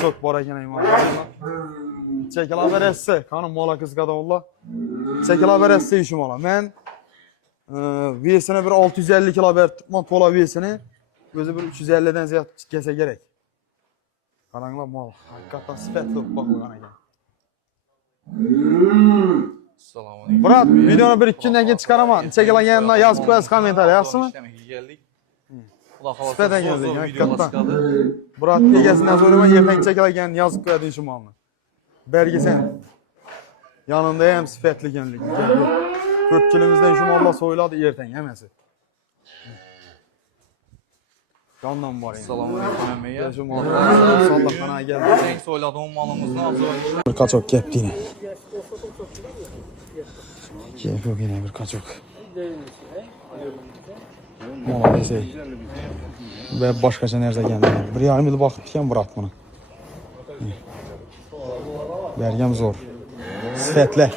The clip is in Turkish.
kazok bor ekan ayman. Çekila beresse, kanım mola kızgada olla. Çekila beresse işim ola. Men VS'ine bir 650 kilo ber tutman tola VS'ini özü bir 350'den ziyad kese gerek. Qaranglar mal, hakikaten sifetli bakılgan ekan. Assalomu alaykum. Murat, videoni bir 2 kundan keyin chiqaraman. Necha yanına yazib qo'yasiz kommentariy, yaxshimi? Geldik. Xudo xolasa Sifatan zo'r geldik, videolar hakikaten. chiqadi. Murat egasidan so'raman, ertaga chekilagan yozib qo'yadi shu molni. Bergisen. Yanında ham sifatli ekanligi. Ko'pchiligimizdan shu mollar so'yiladi ertaga hammasi. Jondan bor endi. Assalomu alaykum hammaga. Shu mollar sonliqdan keldi. Eng so'yladigan molimizni obzor. Bir kaçok kepti yine. Kep yok yine bir kaçok. Mola desey. Ve başkaça nerede geldi? Bir yarım yıl bakıpken bırak bunu. Bergem zor. Sifetli.